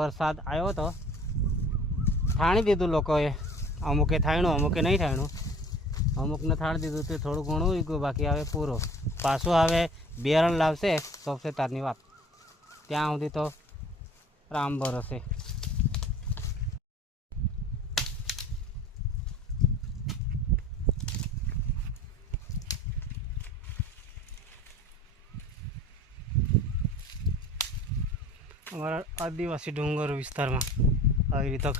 वरसाद आयो तो थाणी दीधु लोकोए, अमुके थायणुं अमुके नहीं थायणुं। अमुकने थाणी दीधुं ते थोड़ुं घणुं उग्युं, बाकी हवे पूरो। पाछो हवे बियारण लावशे तो ताરની વાત, ત્યાં સુધી તો राम भरोसे। अमरा आदिवासी डूंगर विस्तार में आ रीते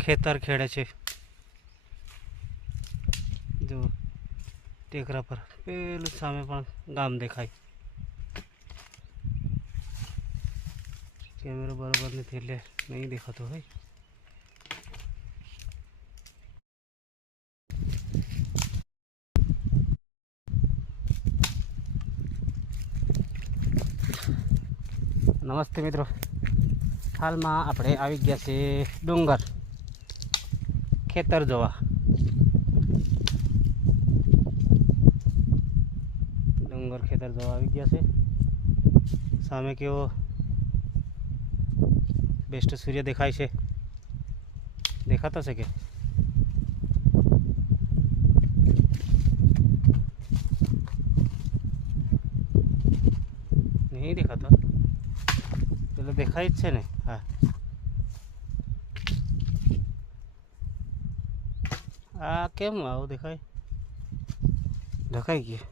खेतर खेड़े छे। जो टेकरा पर पेलू सामे पण गाम देखाय। कैमरा बराबर नहीं एटले नहीं देखातो है। नमस्ते मित्रों, हाल में आपणे आवी गया छे डूंगर खेतर जोवा। डूंगर खेतर जोवा आवी गया छे। सामे केवो बेस्ट सूर्य देखाय छे, देखातो छे के नहीं देखातो? पेलो देखाय ज छे ने। हाँ, आ केम आवुं देखाय? ढकाई गयुं।